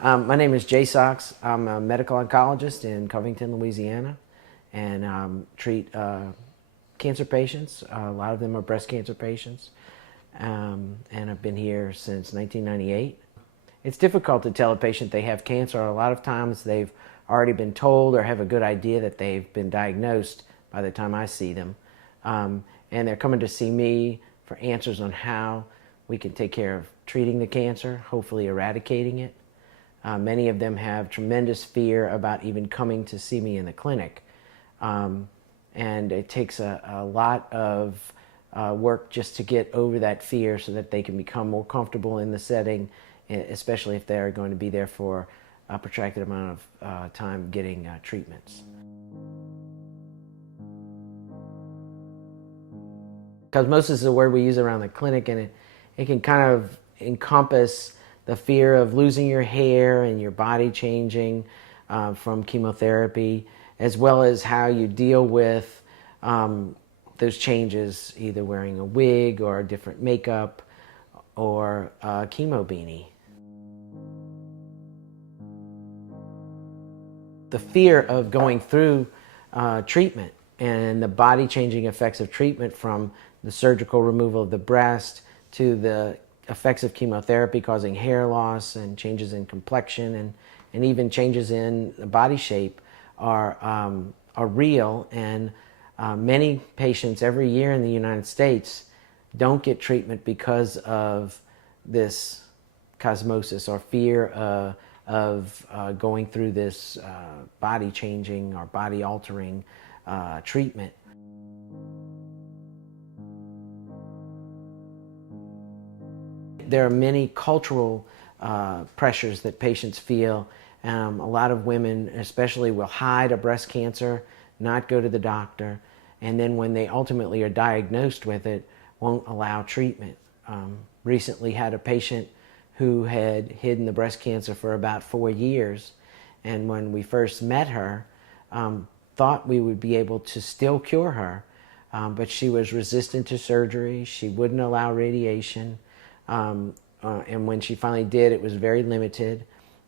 My name is Jay Sox. I'm a medical oncologist in Covington, Louisiana, and treat cancer patients. A lot of them are breast cancer patients, and I've been here since 1998. It's difficult to tell a patient they have cancer. A lot of times they've already been told or have a good idea that they've been diagnosed by the time I see them. And they're coming to see me for answers on how we can take care of treating the cancer, hopefully eradicating it. Many of them have tremendous fear about even coming to see me in the clinic. And it takes a lot of work just to get over that fear so that they can become more comfortable in the setting, especially if they're going to be there for a protracted amount of time getting treatments. Cosmosis is a word we use around the clinic, and it can kind of encompass the fear of losing your hair and your body changing from chemotherapy, as well as how you deal with those changes, either wearing a wig or a different makeup or a chemo beanie. The fear of going through treatment and the body changing effects of treatment, from the surgical removal of the breast to the effects of chemotherapy causing hair loss and changes in complexion and even changes in the body shape, are real. And many patients every year in the United States don't get treatment because of this cosmosis or fear of going through this body changing or body altering treatment. There are many cultural pressures that patients feel. A lot of women especially will hide a breast cancer, not go to the doctor, and then when they ultimately are diagnosed with it, won't allow treatment. Recently had a patient who had hidden the breast cancer for about 4 years, and when we first met her, thought we would be able to still cure her, but she was resistant to surgery. She wouldn't allow radiation. And when she finally did, it was very limited,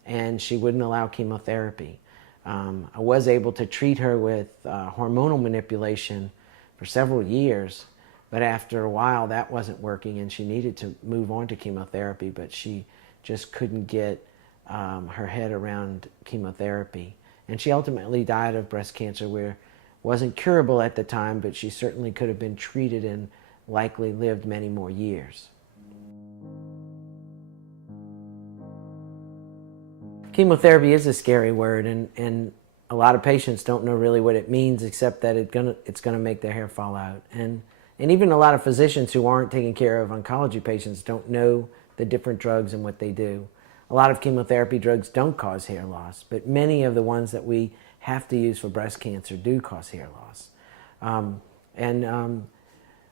and she wouldn't allow chemotherapy. I was able to treat her with hormonal manipulation for several years, but after a while that wasn't working, and she needed to move on to chemotherapy, but she just couldn't get her head around chemotherapy. And she ultimately died of breast cancer, where it wasn't curable at the time, but she certainly could have been treated and likely lived many more years. Chemotherapy is a scary word, and a lot of patients don't know really what it means, except that it's gonna make their hair fall out. And even a lot of physicians who aren't taking care of oncology patients don't know the different drugs and what they do. A lot of chemotherapy drugs don't cause hair loss, but many of the ones that we have to use for breast cancer do cause hair loss.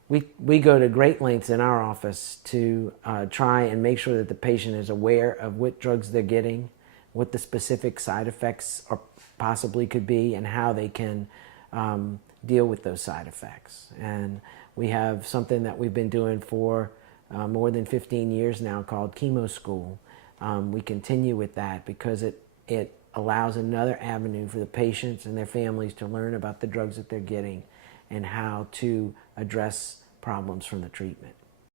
We go to great lengths in our office to try and make sure that the patient is aware of what drugs they're getting, what the specific side effects or possibly could be, and how they can deal with those side effects. And we have something that we've been doing for more than 15 years now called Chemo School. We continue with that because it allows another avenue for the patients and their families to learn about the drugs that they're getting and how to address problems from the treatment.